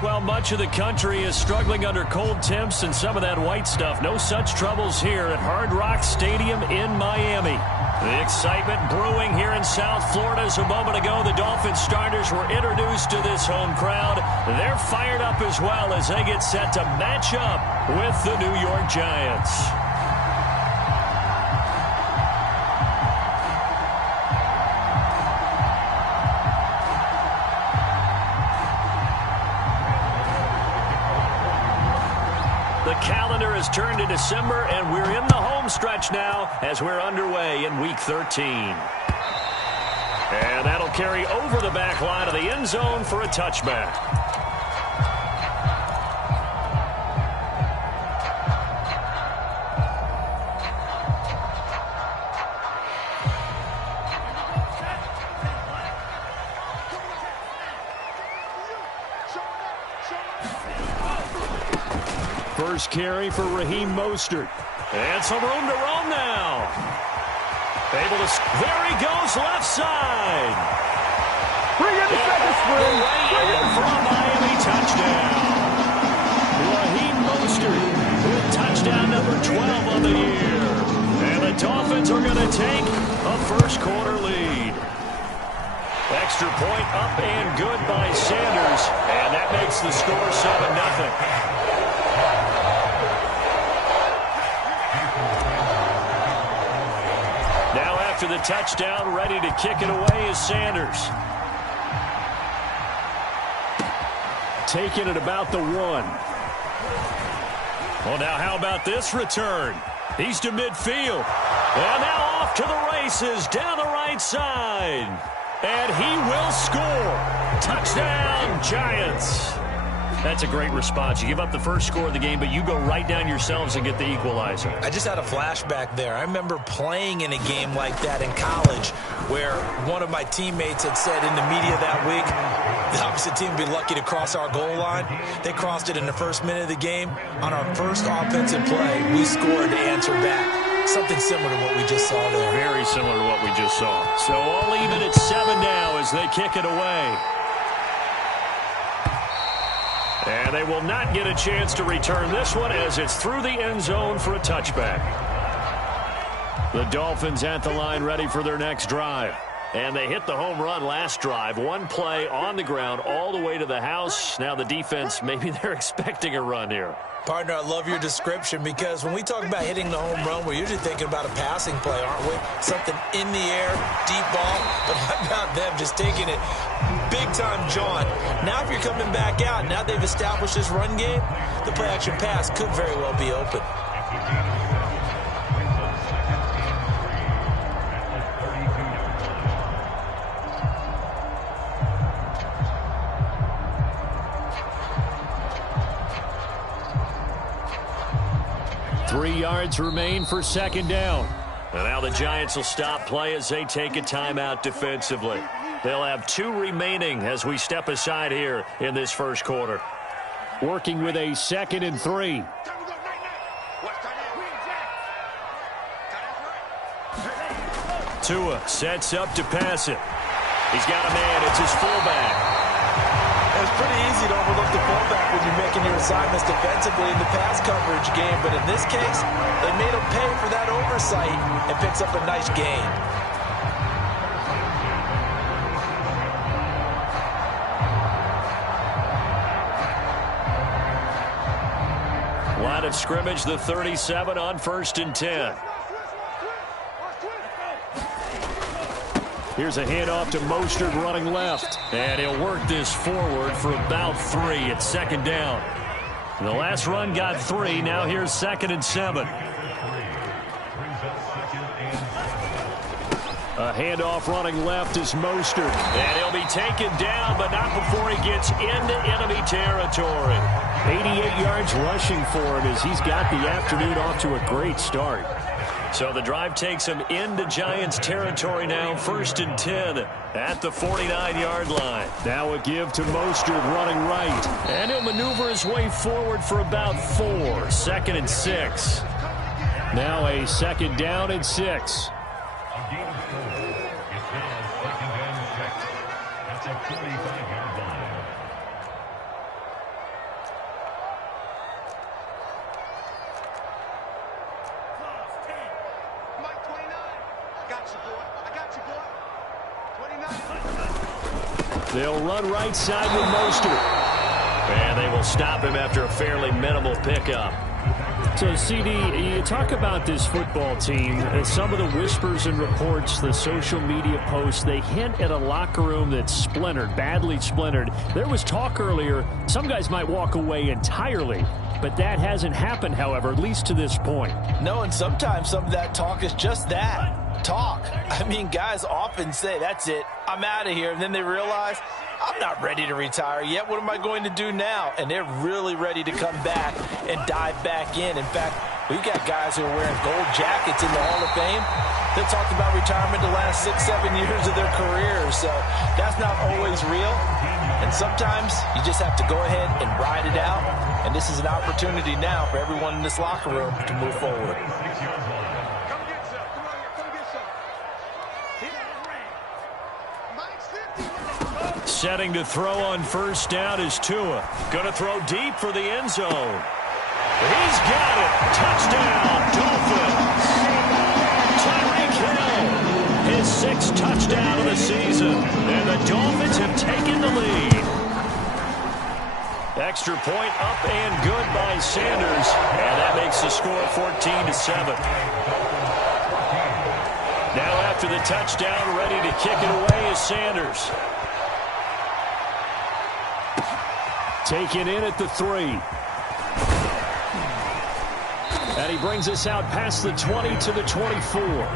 Well, much of the country is struggling under cold temps and some of that white stuff. No such troubles here at Hard Rock Stadium in Miami. The excitement brewing here in South Florida. As a moment ago, the Dolphins starters were introduced to this home crowd. They're fired up as well as they get set to match up with the New York Giants. The calendar has turned to December, and we're in the home stretch now as we're underway in Week 13. And that'll carry over the back line of the end zone for a touchback. First carry for Raheem Mostert. And some room to roam now. Able to... There he goes, left side. Bring in the second spring. Bring in for a Miami touchdown. Raheem Mostert with touchdown number 12 on the year. And the Dolphins are going to take a first quarter lead. Extra point up and good by Sanders. And that makes the score 7-0. After the touchdown, ready to kick it away is Sanders. Taking it about the 1. Well, now how about this return? He's to midfield. And now off to the races down the right side. And he will score. Touchdown, Giants. That's a great response. You give up the first score of the game, but you go right down yourselves and get the equalizer. I just had a flashback there. I remember playing in a game like that in college where one of my teammates had said in the media that week, the opposite team would be lucky to cross our goal line. They crossed it in the first minute of the game. On our first offensive play, we scored to answer back. Something similar to what we just saw there. Very similar to what we just saw. So all even at 7 now as they kick it away. And they will not get a chance to return this one as it's through the end zone for a touchback. The Dolphins at the line ready for their next drive. And they hit the home run last drive. One play on the ground all the way to the house. Now the defense, maybe they're expecting a run here. Partner, I love your description because when we talk about hitting the home run, we're usually thinking about a passing play, aren't we? Something in the air, deep ball. But how about them just taking it big-time jaunt? Now if you're coming back out, now they've established this run game, the play-action pass could very well be open. Three yards remain for second down. And now the Giants will stop play as they take a timeout defensively. They'll have 2 remaining as we step aside here in this first quarter. Working with a 2nd and 3. Tua sets up to pass it. He's got a man. It's his fullback. It's pretty easy to overlook the fullback when you're making your assignments defensively in the pass coverage game, but in this case, they made him pay for that oversight and picks up a nice gain. Line of scrimmage, the 37 on 1st and 10. Here's a handoff to Mostert running left. And he'll work this forward for about 3 at second down. The last run got 3. Now here's 2nd and 7. A handoff running left is Mostert. And he'll be taken down, but not before he gets into enemy territory. 88 yards rushing for him as he's got the afternoon off to a great start. So the drive takes him into Giants territory now, 1st and 10 at the 49-yard line. Now a give to Mostert running right. And he'll maneuver his way forward for about 4, 2nd and 6. Now a 2nd down and 6. They'll run right side with Mostert. And they will stop him after a fairly minimal pickup. So, CD, you talk about this football team, some of the whispers and reports, the social media posts, they hint at a locker room that's splintered, badly splintered. There was talk earlier, some guys might walk away entirely, but that hasn't happened, however, at least to this point. No, and sometimes some of that talk is just that, talk. I mean, guys often say, that's it, I'm out of here, and then they realize, I'm not ready to retire yet. What am I going to do now? And they're really ready to come back and dive back in. In fact, we've got guys who are wearing gold jackets in the Hall of Fame. They talked about retirement the last 6-7 years of their careers. So that's not always real. And sometimes you just have to go ahead and ride it out. And this is an opportunity now for everyone in this locker room to move forward. Setting to throw on first down is Tua. Going to throw deep for the end zone. He's got it. Touchdown, Dolphins. Tyreek Hill, his 6th touchdown of the season. And the Dolphins have taken the lead. Extra point up and good by Sanders. And that makes the score 14-7. Now after the touchdown, ready to kick it away is Sanders. Taken in at the 3. And he brings us out past the 20 to the 24.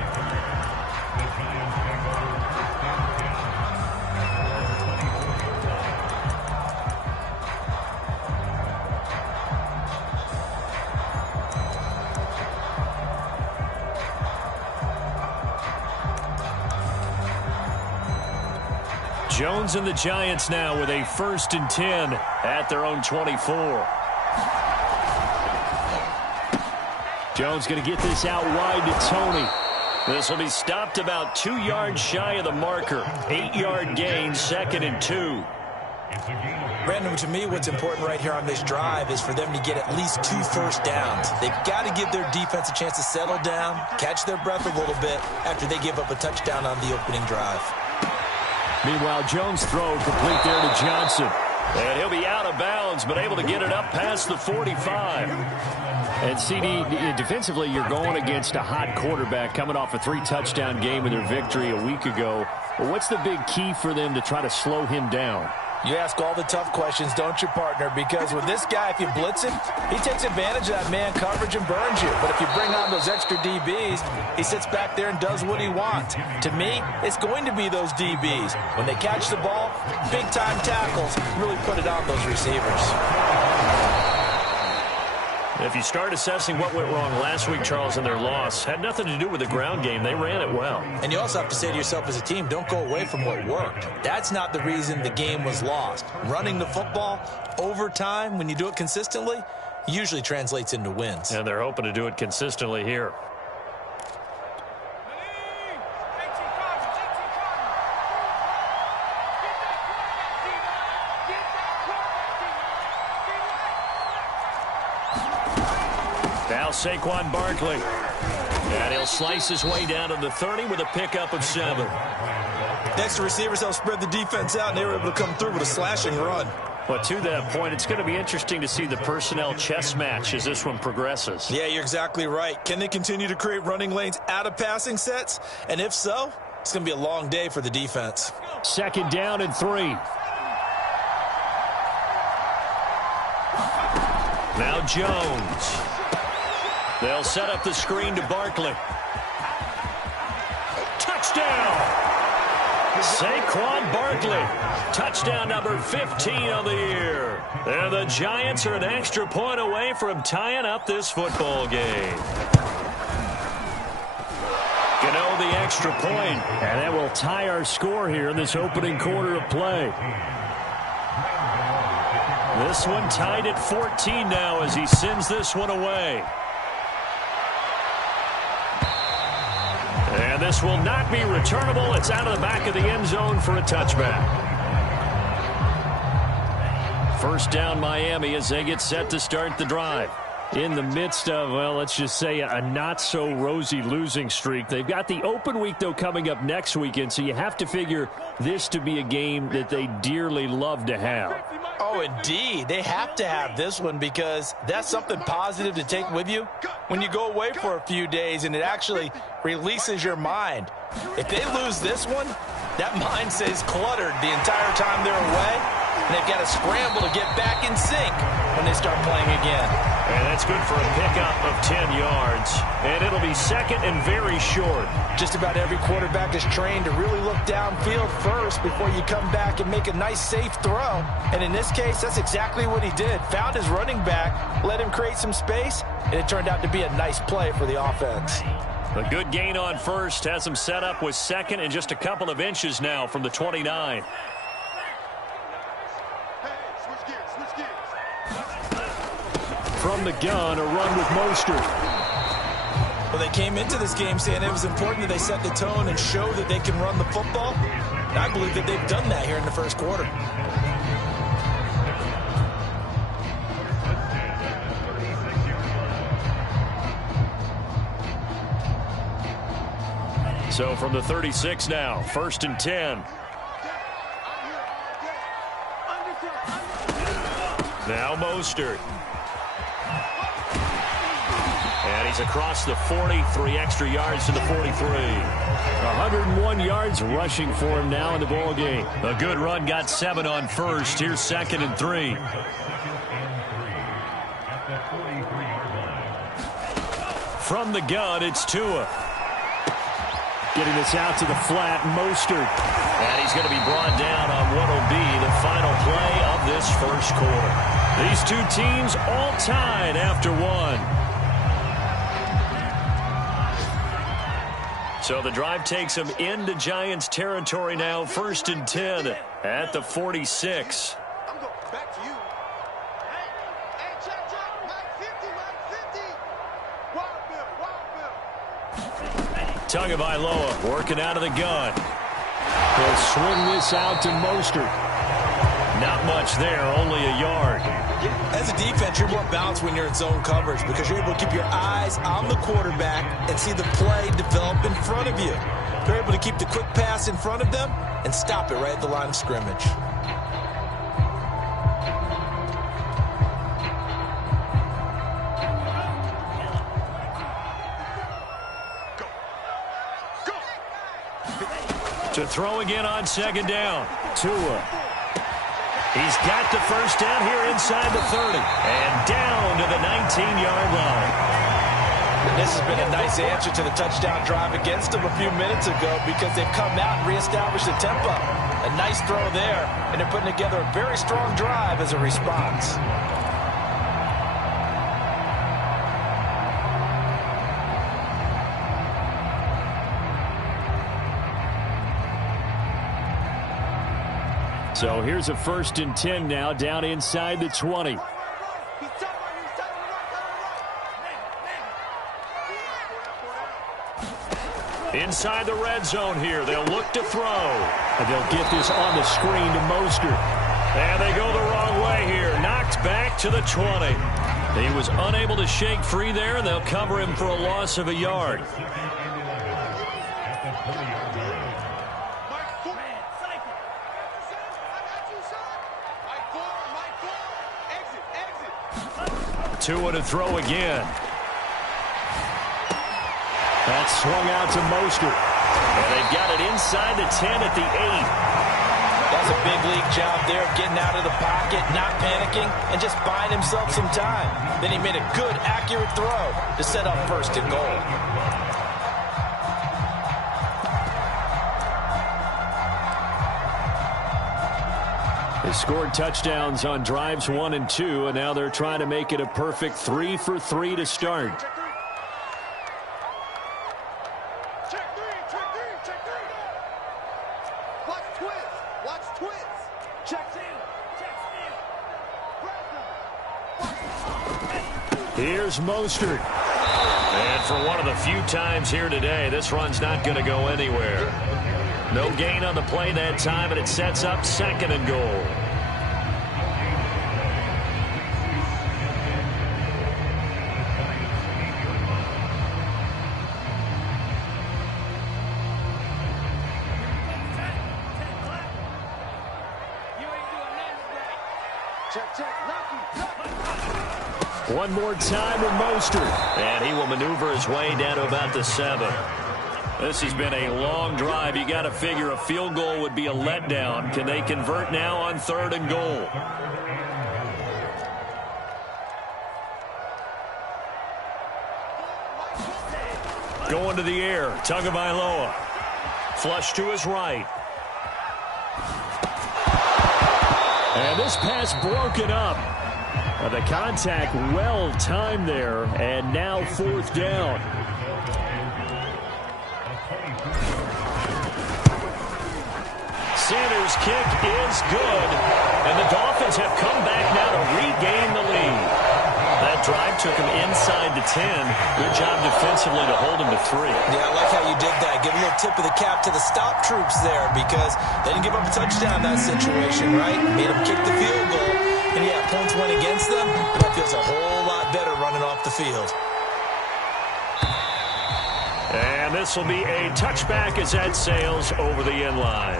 Jones and the Giants now with a 1st and 10 at their own 24. Jones going to get this out wide to Tony. This will be stopped about 2 yards shy of the marker. 8-yard gain, 2nd and 2. Brandon, to me, what's important right here on this drive is for them to get at least 2 first downs. They've got to give their defense a chance to settle down, catch their breath a little bit after they give up a touchdown on the opening drive. Meanwhile, Jones' throw complete there to Johnson. And he'll be out of bounds, but able to get it up past the 45. And CD, defensively, you're going against a hot quarterback coming off a 3-touchdown game with their victory a week ago. But what's the big key for them to try to slow him down? You ask all the tough questions, don't you, partner? Because with this guy, if you blitz him, he takes advantage of that man coverage and burns you. But if you bring on those extra DBs, he sits back there and does what he wants. To me, it's going to be those DBs. When they catch the ball, big-time tackles really put it on those receivers. If you start assessing what went wrong last week, Charles, in their loss, had nothing to do with the ground game. They ran it well. And you also have to say to yourself as a team, don't go away from what worked. That's not the reason the game was lost. Running the football over time, when you do it consistently, usually translates into wins. And they're hoping to do it consistently here. Now Saquon Barkley. And he'll slice his way down to the 30 with a pickup of 7. Next to receivers, they'll spread the defense out, and they were able to come through with a slashing run. But to that point, it's going to be interesting to see the personnel chess match as this one progresses. Yeah, you're exactly right. Can they continue to create running lanes out of passing sets? And if so, it's going to be a long day for the defense. 2nd down and 3. Now Jones. They'll set up the screen to Barkley. Touchdown! Saquon Barkley. Touchdown number 15 on the year. And the Giants are an extra point away from tying up this football game. Gano the extra point. And that will tie our score here in this opening quarter of play. This one tied at 14 now as he sends this one away. And this will not be returnable. It's out of the back of the end zone for a touchback. First down Miami as they get set to start the drive. in the midst of, well, let's just say a not-so-rosy losing streak. They've got the open week, though, coming up next weekend, so you have to figure this to be a game that they dearly love to have. Oh, indeed. They have to have this one because that's something positive to take with you when you go away for a few days, and it actually releases your mind. If they lose this one, that mind stays cluttered the entire time they're away, and they've got to scramble to get back in sync when they start playing again. And that's good for a pickup of 10 yards. And it'll be second and very short. Just about every quarterback is trained to really look downfield first before you come back and make a nice, safe throw. And in this case, that's exactly what he did. Found his running back, let him create some space, and it turned out to be a nice play for the offense. A good gain on first has him set up with second and just a couple of inches now from the 29. From the gun, a run with Mostert. Well, they came into this game saying it was important that they set the tone and show that they can run the football. And I believe that they've done that here in the first quarter. So from the 36 now, 1st and 10. Now Mostert. And he's across the 40, 3 extra yards to the 43. 101 yards rushing for him now in the ball game. A good run, got 7 on first. Here's 2nd and 3. From the gun, it's Tua. Getting this out to the flat, Mostert. And he's going to be brought down on what will be the final play of this first quarter. These two teams all tied after one. So the drive takes them into Giants territory now, 1st and 10 at the 46. I'm going back to you. Hey, check. Mike 50. Wild Bill. Tagovailoa working out of the gun. He'll swing this out to Mostert. Not much there, only a yard. As a defense, you're more balanced when you're in zone coverage because you're able to keep your eyes on the quarterback and see the play develop in front of you. You're able to keep the quick pass in front of them and stop it right at the line of scrimmage. To throw again on 2nd down. Tua. He's got the first down here inside the 30. And down to the 19-yard line. And this has been a nice answer to the touchdown drive against them a few minutes ago because they've come out and reestablished the tempo. A nice throw there, and they're putting together a very strong drive as a response. So here's a 1st and 10 now, down inside the 20. Inside the red zone here. They'll look to throw. And they'll get this on the screen to Mostert. And they go the wrong way here. Knocked back to the 20. He was unable to shake free there, and they'll cover him for a loss of a yard. Tua to throw again. That's swung out to Mostert. And they've got it inside the 10 at the 8. That's a big league job there, getting out of the pocket, not panicking, and just buying himself some time. Then he made a good, accurate throw to set up 1st and goal. They scored touchdowns on drives 1 and 2, and now they're trying to make it a perfect 3 for 3 to start. Check three. Watch twist. Check in. Here's Mostert. And for one of the few times here today, this run's not going to go anywhere. No gain on the play that time, and it sets up 2nd and goal. One more time with Mostert. And he will maneuver his way down to about the 7. This has been a long drive. You got to figure a field goal would be a letdown. Can they convert now on 3rd and goal? Going to the air. Tagovailoa. Flush to his right. And this pass broken up. The contact well timed there. And now 4th down. Sanders' kick is good. And the Dolphins have come back now to regain the lead. That drive took him inside the 10. Good job defensively to hold him to 3. Yeah, I like how you did that. Give a little tip of the cap to the stop troops there because they didn't give up a touchdown in that situation, right? Made them kick the field goal. And, yeah, points went against them, but that feels a whole lot better running off the field. And this will be a touchback as that sails over the end line.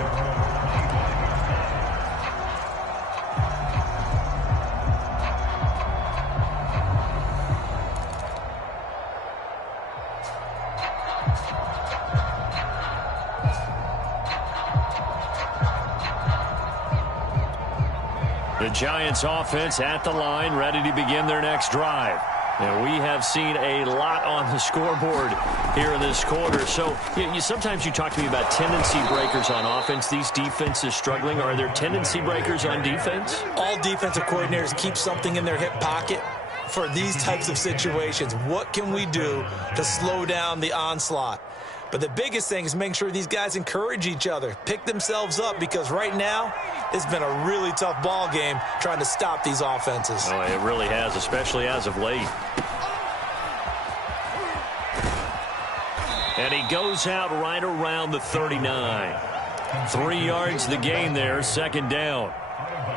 The Giants offense at the line, ready to begin their next drive. And we have seen a lot on the scoreboard here in this quarter. So sometimes you talk to me about tendency breakers on offense. These defenses struggling. Are there tendency breakers on defense? All defensive coordinators keep something in their hip pocket for these types of situations. What can we do to slow down the onslaught? But the biggest thing is making sure these guys encourage each other, pick themselves up, because right now it's been a really tough ball game trying to stop these offenses. Oh, it really has, especially as of late. And he goes out right around the 39. 3 yards the gain there, 2nd down.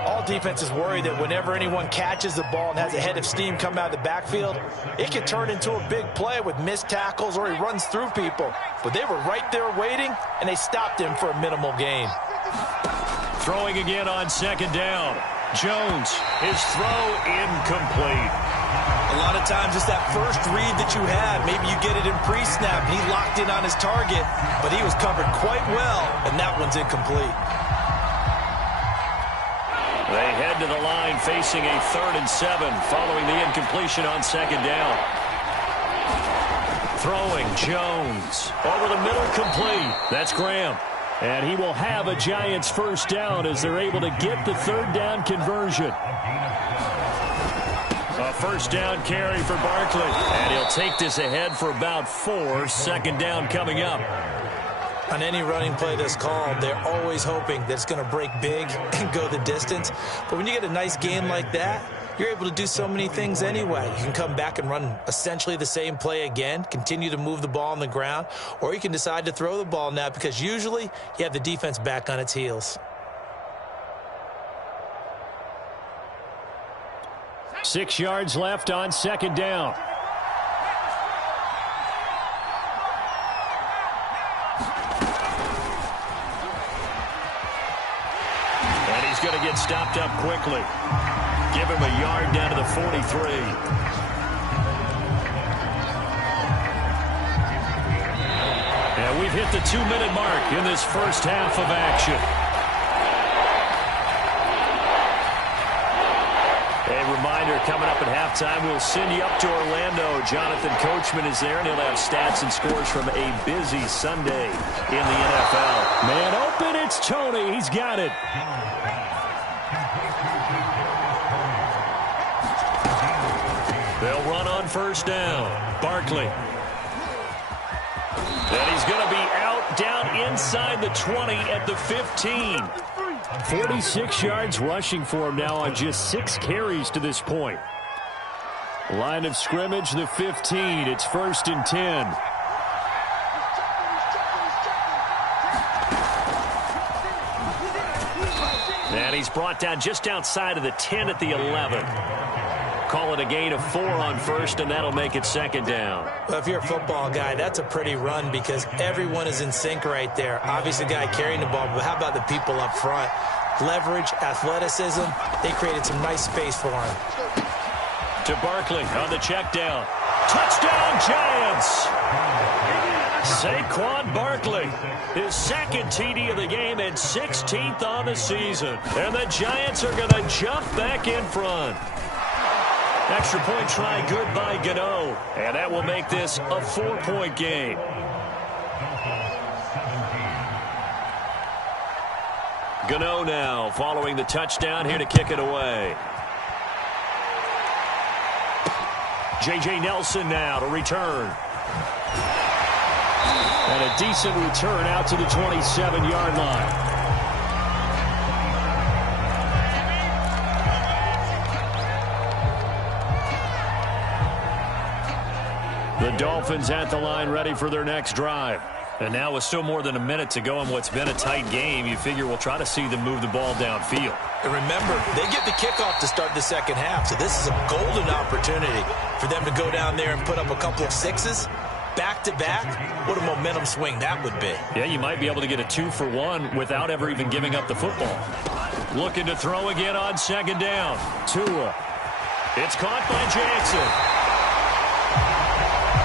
All defenses worry that whenever anyone catches the ball and has a head of steam come out of the backfield, it can turn into a big play with missed tackles or he runs through people. But they were right there waiting, and they stopped him for a minimal gain. Throwing again on 2nd down. Jones, his throw incomplete. A lot of times it's that first read that you have. Maybe you get it in pre-snap, and he locked in on his target, but he was covered quite well, and that one's incomplete. They head to the line facing a 3rd and 7 following the incompletion on 2nd down. Throwing Jones over the middle, complete. That's Graham. And he will have a Giants 1st down as they're able to get the 3rd down conversion. A 1st down carry for Barkley. And he'll take this ahead for about 4. 2nd down coming up. On any running play that's called, they're always hoping that it's going to break big and go the distance. But when you get a nice game like that, you're able to do so many things anyway. You can come back and run essentially the same play again, continue to move the ball on the ground, or you can decide to throw the ball now because usually you have the defense back on its heels. 6 yards left on 2nd down. Going to get stopped up quickly. Give him a yard down to the 43. And we've hit the 2-minute mark in this first half of action. A reminder, coming up at halftime, we'll send you up to Orlando. Jonathan Coachman is there, and he'll have stats and scores from a busy Sunday in the NFL. Man open, it's Tony. He's got it. They'll run on 1st down. Barkley. And he's going to be out down inside the 20 at the 15. 46 yards rushing for him now on just 6 carries to this point. Line of scrimmage, the 15. It's 1st and 10. And he's brought down just outside of the 10 at the 11. Call it a gain of 4 on 1st, and that'll make it 2nd down. Well, if you're a football guy, that's a pretty run because everyone is in sync right there. Obviously, the guy carrying the ball, but how about the people up front? leverage, athleticism. They created some nice space for him. To Barkley on the check down. Touchdown, Giants! Saquon Barkley, his second TD of the game and 16th on the season. And the Giants are going to jump back in front. Extra point try good by Gano. And that will make this a 4-point game. Gano now following the touchdown here to kick it away. J.J. Nelson now to return. And a decent return out to the 27-yard line. The Dolphins at the line ready for their next drive. And now with still more than a minute to go in what's been a tight game, you figure we'll try to see them move the ball downfield. And remember, they get the kickoff to start the second half, so this is a golden opportunity for them to go down there and put up a couple of sixes. Back-to-back, what a momentum swing that would be. Yeah, you might be able to get a 2-for-1 without ever even giving up the football. Looking to throw again on second down. Tua. It's caught by Jackson.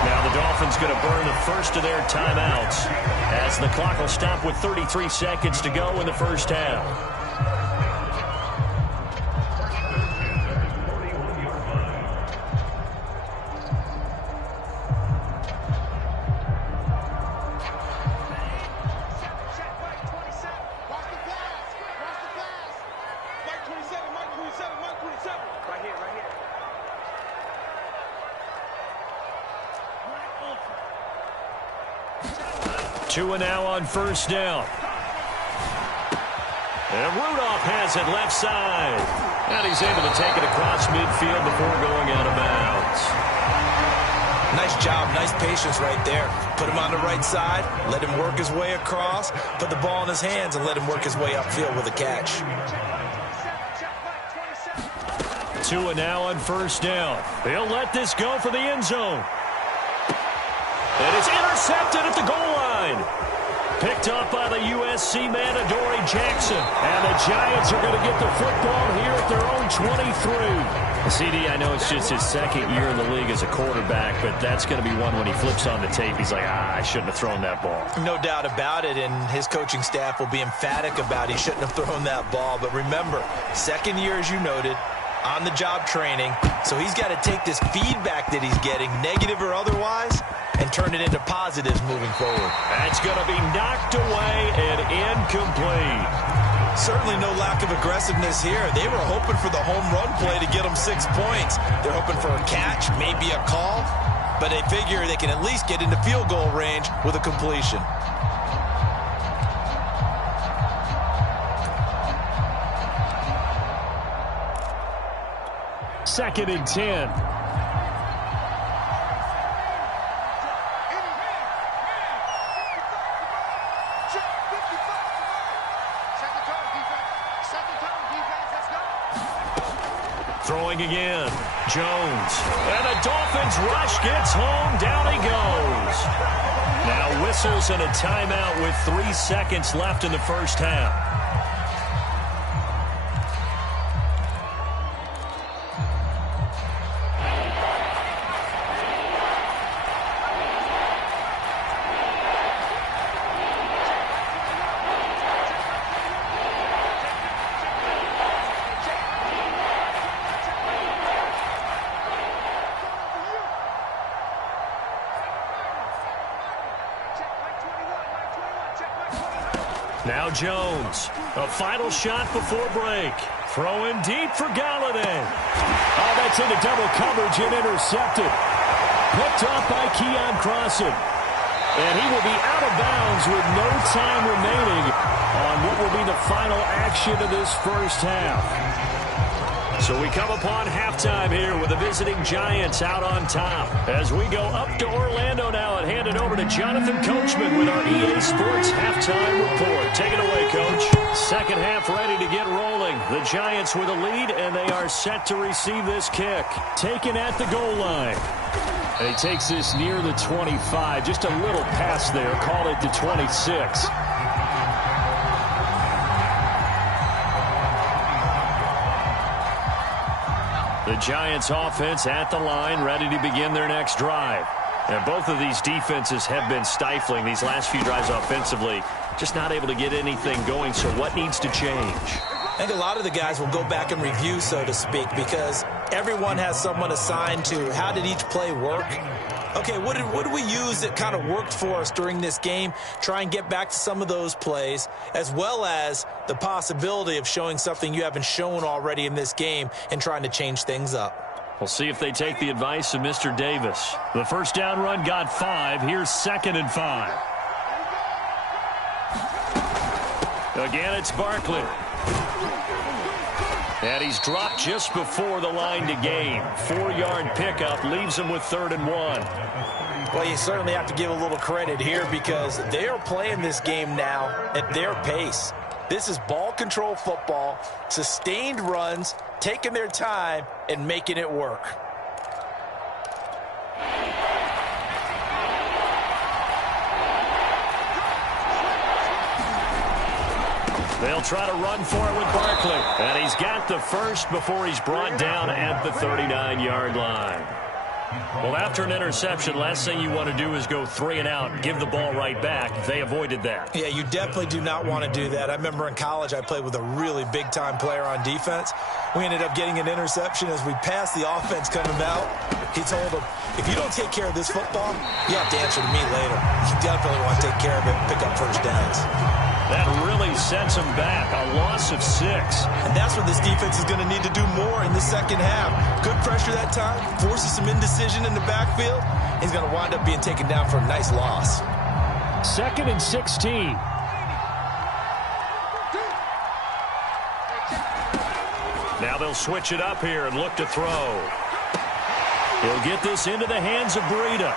Now the Dolphins going to burn the first of their timeouts as the clock will stop with 33 seconds to go in the first half. Tua now on first down. And Rudolph has it left side. And he's able to take it across midfield before going out of bounds. Nice job, nice patience right there. Put him on the right side, let him work his way across, put the ball in his hands, and let him work his way upfield with a catch. Tua now on first down. He'll let this go for the end zone. And it's intercepted at the goal line. Picked up by the USC man, Adoree Jackson. And the Giants are going to get the football here at their own 23. CD, I know it's just his second year in the league as a quarterback, but that's going to be one when he flips on the tape. He's like, I shouldn't have thrown that ball. No doubt about it, and his coaching staff will be emphatic about he shouldn't have thrown that ball. But remember, second year, as you noted, on-the-job training. So he's got to take this feedback that he's getting, negative or otherwise, and turn it into positives moving forward. That's going to be knocked away and incomplete. Certainly no lack of aggressiveness here. They were hoping for the home run play to get them 6 points. They're hoping for a catch, maybe a call, but they figure they can at least get into field goal range with a completion. Second and 10. Throwing again. Jones. And the Dolphins rush gets home. Down he goes. Now whistles and a timeout with 3 seconds left in the first half. Now Jones, a final shot before break. Throwing deep for Galladay. Oh, that's into double coverage and intercepted. Picked off by Keon Crossan. And he will be out of bounds with no time remaining on what will be the final action of this first half. So we come upon halftime here with the visiting Giants out on top. As we go up to Orlando now and hand it over to Jonathan Coachman with our EA Sports halftime report. Take it away, Coach. Second half ready to get rolling. The Giants with a lead, and they are set to receive this kick. Taken at the goal line. And he takes this near the 25. Just a little pass there. Call it the 26. The Giants offense at the line, ready to begin their next drive. And both of these defenses have been stifling these last few drives offensively. Just not able to get anything going, so what needs to change? I think a lot of the guys will go back and review, so to speak, because everyone has someone assigned to how did each play work. Okay, what did we use that kind of worked for us during this game? Try and get back to some of those plays, as well as the possibility of showing something you haven't shown already in this game and trying to change things up. We'll see if they take the advice of Mr. Davis. The first down run got 5. Here's 2nd and 5. Again, it's Barkley. And he's dropped just before the line to gain. 4-yard pickup leaves him with 3rd and 1. Well, you certainly have to give a little credit here because they are playing this game now at their pace. This is ball control football, sustained runs, taking their time and making it work. They'll try to run for it with Barkley. And he's got the first before he's brought down at the 39-yard line. Well, after an interception, last thing you want to do is go 3 and out and give the ball right back. They avoided that. Yeah, you definitely do not want to do that. I remember in college I played with a really big-time player on defense. We ended up getting an interception as we passed the offense coming out. He told him, if you don't take care of this football, you have to answer to me later. You definitely want to take care of it and pick up first downs. That really sets him back. A loss of 6. And that's what this defense is going to need to do more in the second half. Good pressure that time, forces some indecision in the backfield. He's going to wind up being taken down for a nice loss. 2nd and 16. Now they'll switch it up here and look to throw. He'll get this into the hands of Breida.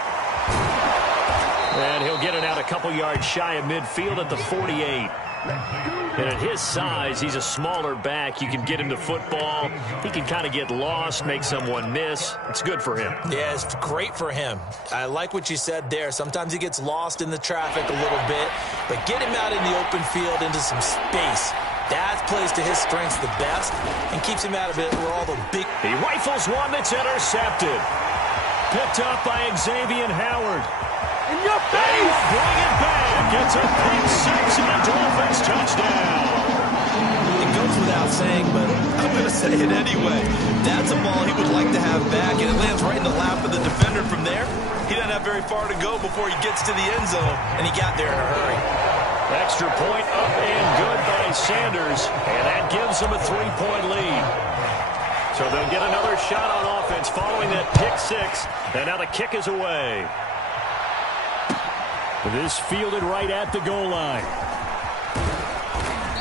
And he'll get it out a couple yards shy of midfield at the 48. And at his size, he's a smaller back. You can get him to football. He can kind of get lost, make someone miss. It's good for him. Yeah, it's great for him. I like what you said there. Sometimes he gets lost in the traffic a little bit. But get him out in the open field into some space. That plays to his strengths the best and keeps him out of it where all the big... He rifles one that's intercepted. Picked up by Xavier Howard. In your face! Bring it back. It's a pick 6 and a Dolphins touchdown. It goes without saying, but I'm going to say it anyway. That's a ball he would like to have back, and it lands right in the lap of the defender from there. He doesn't have very far to go before he gets to the end zone, and he got there in a hurry. Extra point up and good by Sanders, and that gives them a 3-point lead. So they'll get another shot on offense following that pick 6, and now the kick is away. This fielded right at the goal line.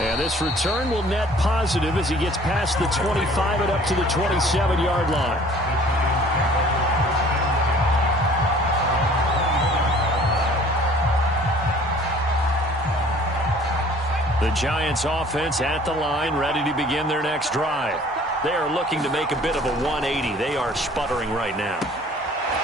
And this return will net positive as he gets past the 25 and up to the 27-yard line. The Giants offense at the line, ready to begin their next drive. They are looking to make a bit of a 180. They are sputtering right now.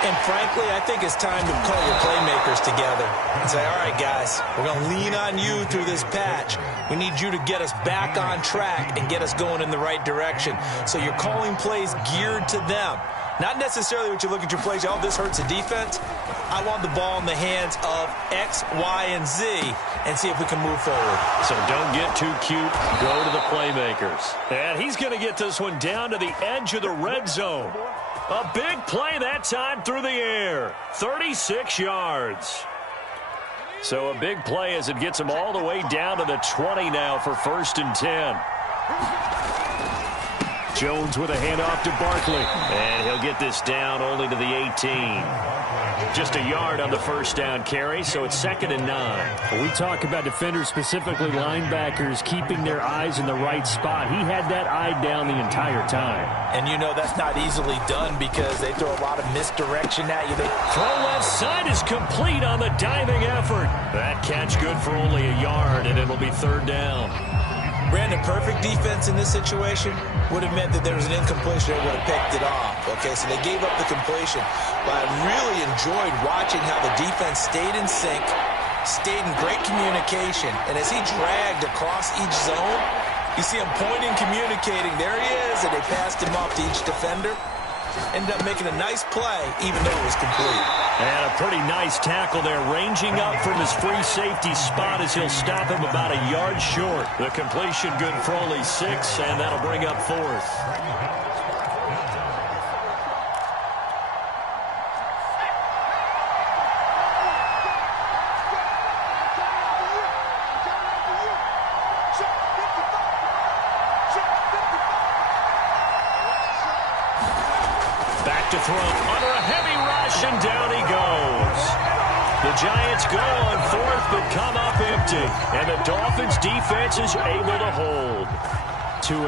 And frankly, I think it's time to call your playmakers together and say, all right, guys, we're going to lean on you through this patch. We need you to get us back on track and get us going in the right direction. So you're calling plays geared to them. Not necessarily what you look at your plays, oh, this hurts the defense. I want the ball in the hands of X, Y, and Z and see if we can move forward. So don't get too cute. Go to the playmakers. And he's going to get this one down to the edge of the red zone. A big play that time through the air. 36 yards. So a big play as it gets him all the way down to the 20 now for 1st and 10. Jones with a handoff to Barkley. And he'll get this down only to the 18. Just a yard on the first down carry, so it's 2nd and 9. We talk about defenders, specifically linebackers, keeping their eyes in the right spot. He had that eye down the entire time. And you know that's not easily done because they throw a lot of misdirection at you. Throw left side is complete on the diving effort. That catch good for only a yard, and it'll be 3rd down. Brandon, perfect defense in this situation would have meant that there was an incompletion that would have picked it off. Okay, so they gave up the completion. But I really enjoyed watching how the defense stayed in sync, stayed in great communication, and as he dragged across each zone, You see him pointing, communicating. There he is, and they passed him off to each defender. Ended up making a nice play, even though it was complete. And a pretty nice tackle there, ranging up from his free safety spot as he'll stop him about a yard short. The completion good for only 6, and that'll bring up 4th. To throw under a heavy rush, and down he goes. The Giants go on 4th, but come up empty. And the Dolphins defense is able to hold.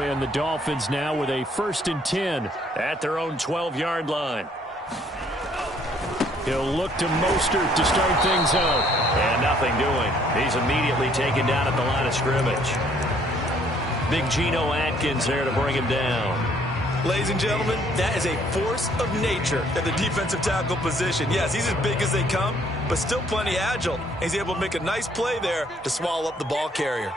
And the Dolphins now with a 1st and 10 at their own 12-yard line. He'll look to Mostert to start things out. And nothing doing. He's immediately taken down at the line of scrimmage. Big Geno Atkins there to bring him down. Ladies and gentlemen, that is a force of nature at the defensive tackle position. Yes, he's as big as they come, but still plenty agile. He's able to make a nice play there to swallow up the ball carrier.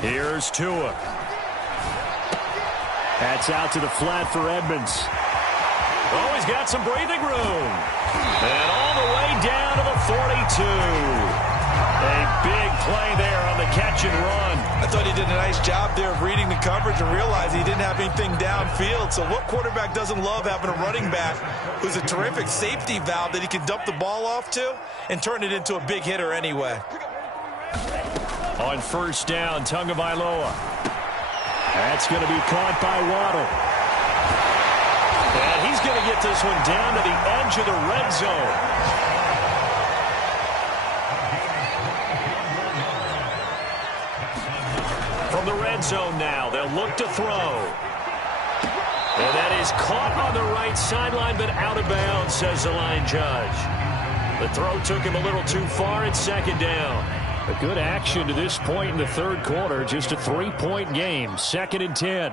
Here's Tua. That's out to the flat for Edmonds. Oh, he's got some breathing room. And all the way down to the 42. A big play there on the catch and run. I thought he did a nice job there of reading the coverage and realized he didn't have anything downfield. So what quarterback doesn't love having a running back who's a terrific safety valve that he can dump the ball off to and turn it into a big hitter anyway. On 1st down, Tagovailoa. That's going to be caught by Waddle. And he's going to get this one down to the edge of the red zone. From the red zone now, they'll look to throw. And that is caught on the right sideline, but out of bounds, says the line judge. The throw took him a little too far. It's 2nd down. A good action to this point in the 3rd quarter. Just a 3-point game. 2nd and 10.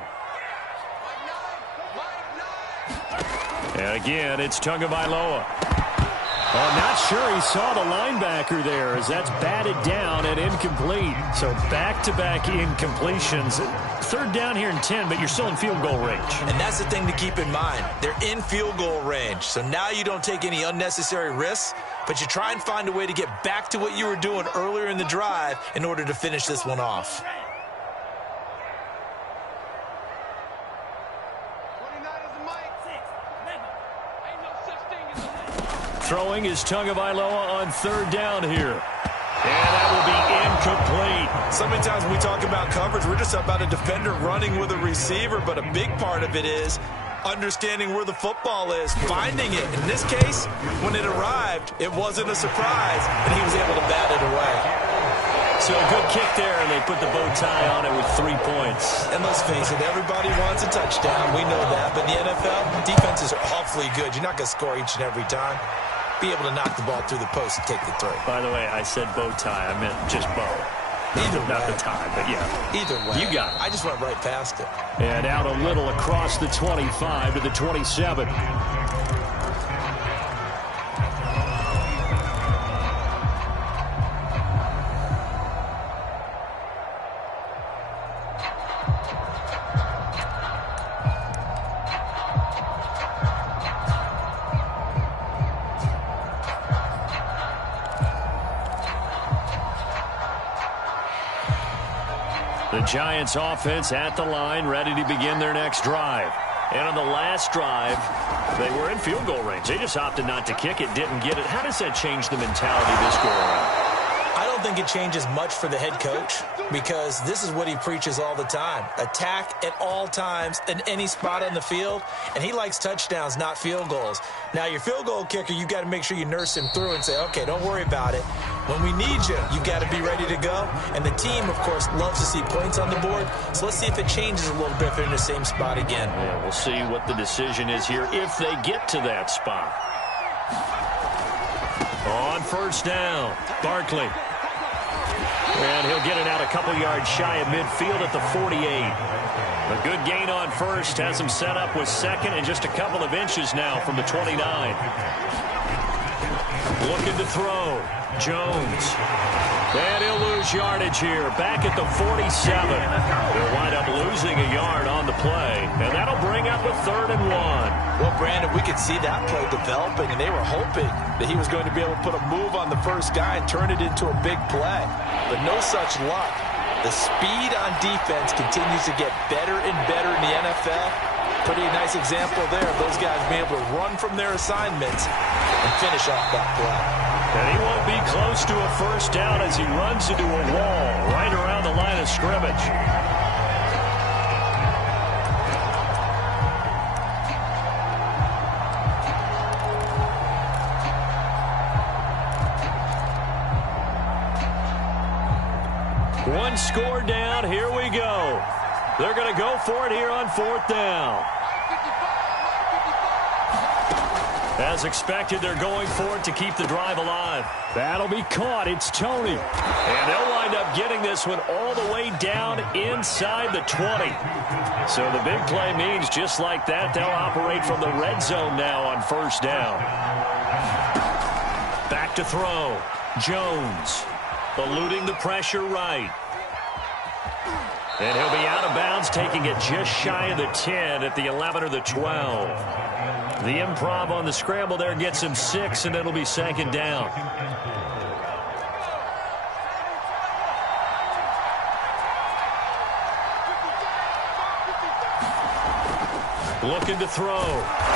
And again, it's Tagovailoa. I'm not sure he saw the linebacker there as that's batted down and incomplete. So back-to-back incompletions. 3rd down here and 10, but you're still in field goal range. And that's the thing to keep in mind. They're in field goal range. So now you don't take any unnecessary risks, but you try and find a way to get back to what you were doing earlier in the drive in order to finish this one off. Throwing is Tagovailoa on 3rd down here. And that will be incomplete. So many times when we talk about coverage, we're just about a defender running with a receiver, but a big part of it is understanding where the football is, finding it. In this case, when it arrived, it wasn't a surprise, and he was able to bat it away. So a good kick there, and they put the bow tie on it with 3 points. And let's face it, everybody wants a touchdown. We know that. But in the NFL, defenses are awfully good. You're not going to score each and every time. Be able to knock the ball through the post and take the throw. By the way, I said bow tie. I meant just bow. Either Not way. the tie, but yeah. Either way. You got it. I just went right past it. And out a little across the 25 to the 27. The Giants offense at the line, ready to begin their next drive. And on the last drive, they were in field goal range. They just opted not to kick it, didn't get it. How does that change the mentality this go around? I don't think it changes much for the head coach because this is what he preaches all the time. Attack at all times in any spot on the field, and he likes touchdowns, not field goals. Now, your field goal kicker, you've got to make sure you nurse him through and say, okay, don't worry about it. When we need you, you've got to be ready to go. And the team, of course, loves to see points on the board. So let's see if it changes a little bit if they're in the same spot again. Yeah, we'll see what the decision is here if they get to that spot. On 1st down, Barkley. And he'll get it out a couple yards shy of midfield at the 48. A good gain on 1st has him set up with 2nd and just a couple of inches now from the 29. Looking to throw. Jones. And he'll lose yardage here. Back at the 47. They'll wind up losing a yard on the play. And that'll bring up a 3rd and 1. Well, Brandon, we could see that play developing, and they were hoping that he was going to be able to put a move on the first guy and turn it into a big play. But no such luck. The speed on defense continues to get better and better in the NFL. Pretty nice example there of those guys being able to run from their assignments and finish off that play. And he won't be close to a first down as he runs into a wall right around the line of scrimmage. One score down. Here we go. They're going to go for it here on 4th down. As expected, they're going for it to keep the drive alive. That'll be caught. It's Tony. And they'll wind up getting this one all the way down inside the 20. So the big play means just like that, they'll operate from the red zone now on 1st down. Back to throw. Jones eluding the pressure right. And he'll be out of bounds, taking it just shy of the 10 at the 11 or the 12. The improv on the scramble there gets him 6, and it'll be 2nd down. Looking to throw.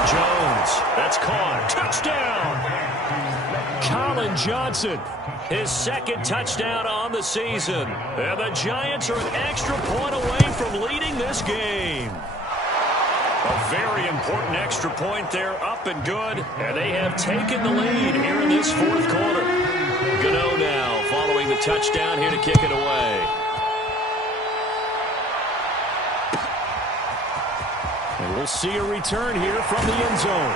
Jones. That's caught. Touchdown! Colin Johnson. His 2nd touchdown on the season. And the Giants are an extra point away from leading this game. A very important extra point there, up and good. And they have taken the lead here in this 4th quarter. Gano now following the touchdown here to kick it away. And we'll see a return here from the end zone.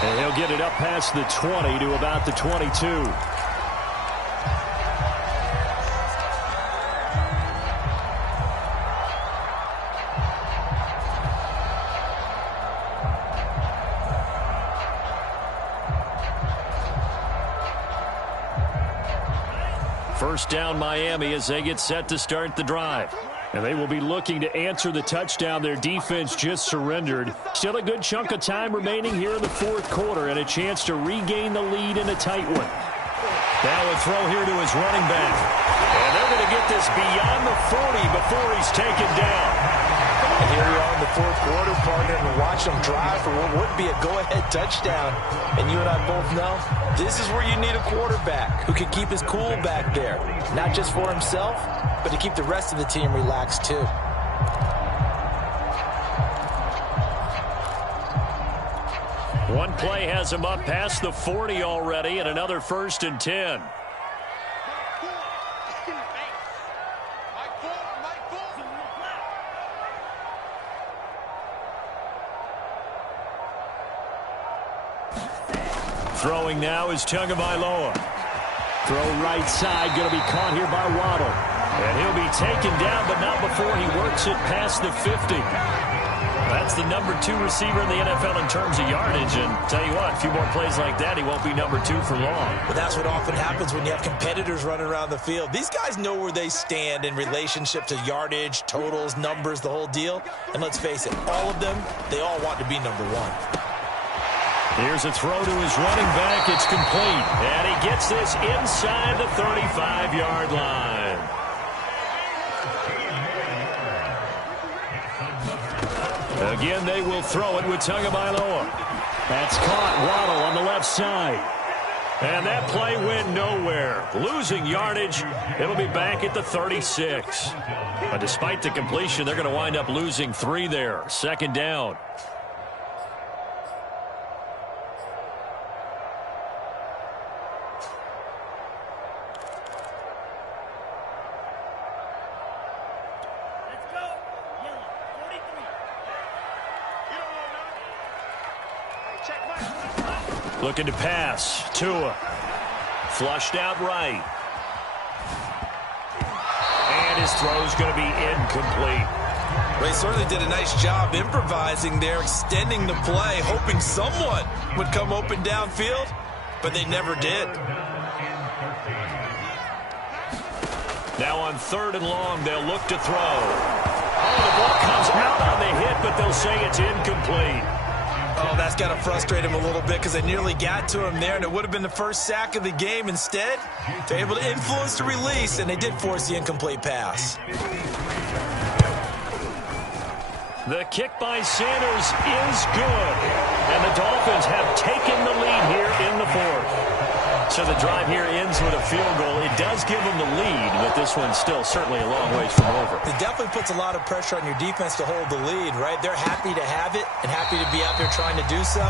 And he'll get it up past the 20 to about the 22. First down Miami as they get set to start the drive. And they will be looking to answer the touchdown their defense just surrendered. Still a good chunk of time remaining here in the 4th quarter and a chance to regain the lead in a tight one. Now a throw here to his running back. And they're going to get this beyond the 40 before he's taken down. And here we are in the 4th quarter, partner, and watch them drive for what would be a go-ahead touchdown. And you and I both know this is where you need a quarterback who can keep his cool back there. Not just for himself, but to keep the rest of the team relaxed too. One play has him up past the 40 already, and another 1st and 10. Throwing now is Tagovailoa. Throw right side, going to be caught here by Waddle. And he'll be taken down, but not before he works it past the 50. That's the number 2 receiver in the NFL in terms of yardage. And tell you what, a few more plays like that, he won't be number 2 for long. But that's what often happens when you have competitors running around the field. These guys know where they stand in relationship to yardage, totals, numbers, the whole deal. And let's face it, all of them, they all want to be number 1. Here's a throw to his running back. It's complete. And he gets this inside the 35-yard line. Again, they will throw it with Tagovailoa. That's caught. Waddle on the left side. And that play went nowhere. Losing yardage. It'll be back at the 36. But despite the completion, they're going to wind up losing 3 there. 2nd down. Looking to pass. Tua. Flushed out right. And his throw's going to be incomplete. They certainly did a nice job improvising there, extending the play, hoping someone would come open downfield. but they never did. Now on 3rd and long, they'll look to throw. Oh, the ball comes out on the hit, but they'll say it's incomplete. Oh, that's got to frustrate him a little bit because they nearly got to him there, and it would have been the first sack of the game. Instead, they're able to influence the release, and they did force the incomplete pass. The kick by Sanders is good, and the Dolphins have taken the lead here in the 4th. So the drive here ends with a field goal. It does give them the lead, but this one's still certainly a long ways from over. It definitely puts a lot of pressure on your defense to hold the lead, right? They're happy to have it and happy to be out there trying to do so.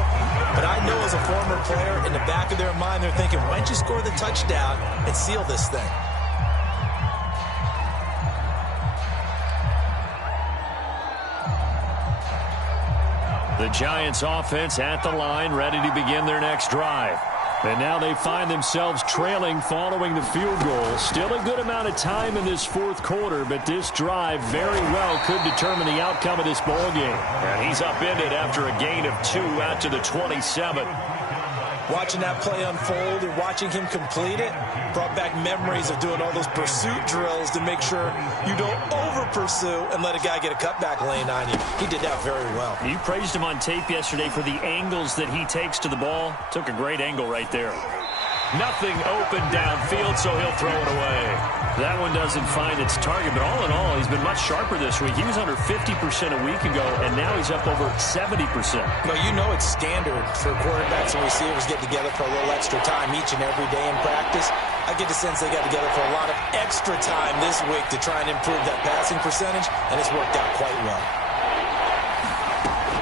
But I know as a former player, in the back of their mind, they're thinking, why don't you score the touchdown and seal this thing? The Giants offense at the line, ready to begin their next drive. And now they find themselves trailing following the field goal. Still a good amount of time in this 4th quarter, but this drive very well could determine the outcome of this ball game. And he's upended after a gain of 2 out to the 27. Watching that play unfold and watching him complete it brought back memories of doing all those pursuit drills to make sure you don't over-pursue and let a guy get a cutback lane on you. He did that very well. You praised him on tape yesterday for the angles that he takes to the ball. Took a great angle right there. Nothing open downfield, so he'll throw it away. That one doesn't find its target, but all in all, he's been much sharper this week. He was under 50% a week ago, and now he's up over 70%. Well, you know it's standard for quarterbacks and receivers get together for a little extra time each and every day in practice. I get the sense they got together for a lot of extra time this week to try and improve that passing percentage, and it's worked out quite well.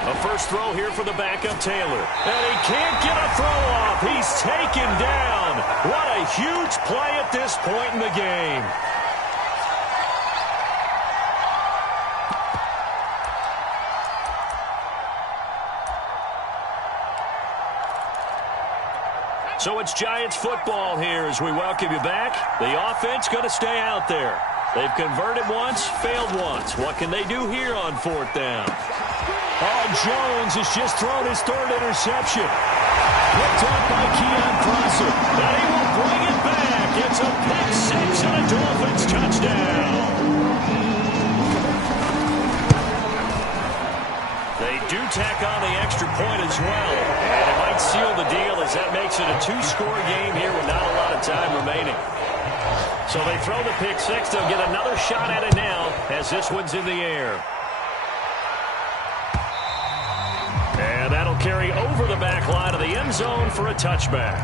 A first throw here for the backup Taylor. And he can't get a throw off. He's taken down. What a huge play at this point in the game. So it's Giants football here as we welcome you back. The offense going to stay out there. They've converted once, failed once. What can they do here on 4th down? Oh, Jones has just thrown his 3rd interception. Picked up by Keon Prosser. And he will bring it back. It's a pick 6 and a Dolphins touchdown. They do tack on the extra point as well. And it might seal the deal as that makes it a 2-score game here with not a lot of time remaining. So they throw the pick 6. They'll get another shot at it now as this one's in the air. And that'll carry over the back line of the end zone for a touchback.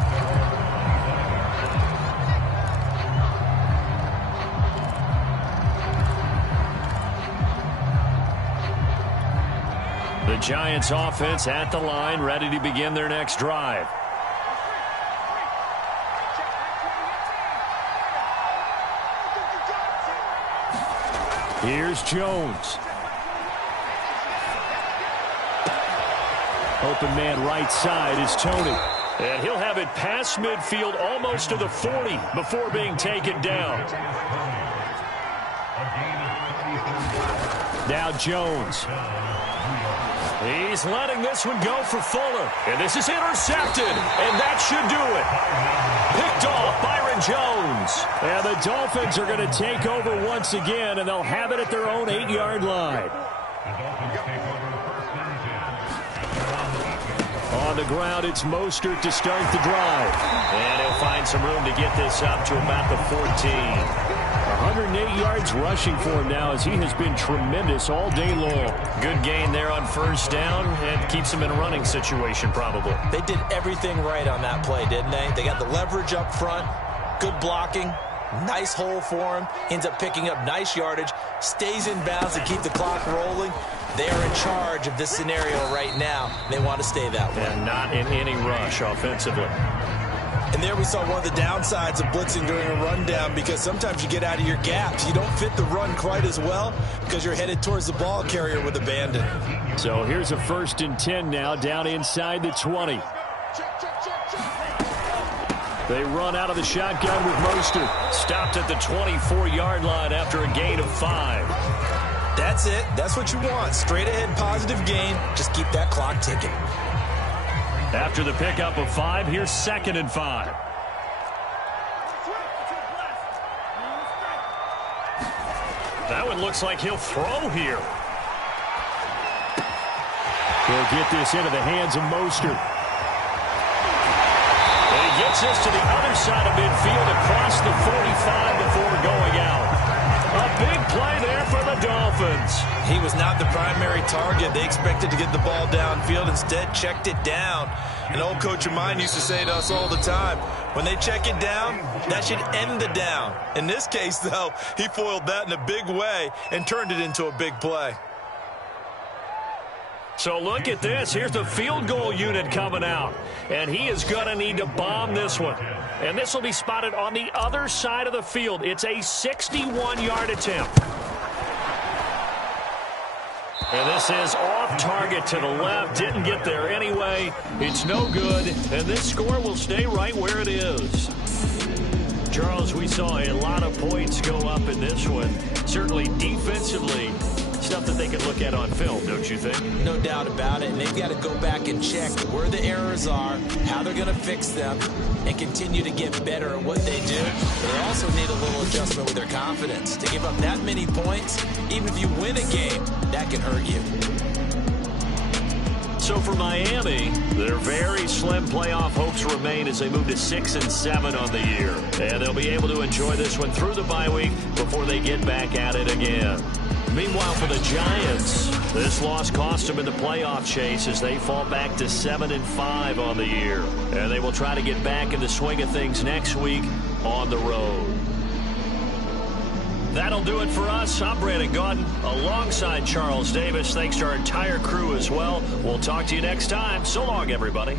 The Giants offense at the line, ready to begin their next drive. Here's Jones. Open man right side is Tony. And he'll have it past midfield almost to the 40 before being taken down. Now Jones. He's letting this one go for Fuller. And this is intercepted. And that should do it. Picked off Byron Jones. And the Dolphins are going to take over once again, and they'll have it at their own 8-yard line. On the ground, it's Mostert to start the drive. And he'll find some room to get this up to about the 14. 108 yards rushing for him now as he has been tremendous all day long. Good gain there on first down and keeps him in a running situation probably. They did everything right on that play, didn't they? They got the leverage up front, good blocking, nice hole for him, ends up picking up nice yardage, stays in bounds to keep the clock rolling. They are in charge of this scenario right now. They want to stay that way. And not in any rush offensively. And there we saw one of the downsides of blitzing during a rundown because sometimes you get out of your gaps. You don't fit the run quite as well because you're headed towards the ball carrier with abandon. So here's a 1st and 10 now down inside the 20. They run out of the shotgun with Mostert. Stopped at the 24-yard line after a gain of 5. That's it. That's what you want. Straight ahead positive gain. Just keep that clock ticking. After the pickup of 5, here's 2nd and 5. That one looks like he'll throw here. He'll get this into the hands of Mostert. And he gets this to the other side of midfield across the 45 before going out. A big play there for the Dolphins. He was not the primary target. They expected to get the ball downfield. Instead, checked it down. An old coach of mine used to say to us all the time, when they check it down, that should end the down. In this case, though, he foiled that in a big way and turned it into a big play. So look at this. Here's the field goal unit coming out. And he is going to need to bomb this one. And this will be spotted on the other side of the field. It's a 61-yard attempt. And this is off target to the left. Didn't get there anyway. It's no good. And this score will stay right where it is. Charles, we saw a lot of points go up in this one. Certainly defensively, stuff that they can look at on film, don't you think? No doubt about it. And they've got to go back and check where the errors are, how they're going to fix them, and continue to get better at what they do. But they also need a little adjustment with their confidence. To give up that many points, even if you win a game, that can hurt you. So for Miami, their very slim playoff hopes remain as they move to 6-7 on the year. And they'll be able to enjoy this one through the bye week before they get back at it again. Meanwhile, for the Giants, this loss cost them in the playoff chase as they fall back to 7-5 on the year. And they will try to get back in the swing of things next week on the road. That'll do it for us. I'm Brandon Gaudin alongside Charles Davis. Thanks to our entire crew as well. We'll talk to you next time. So long, everybody.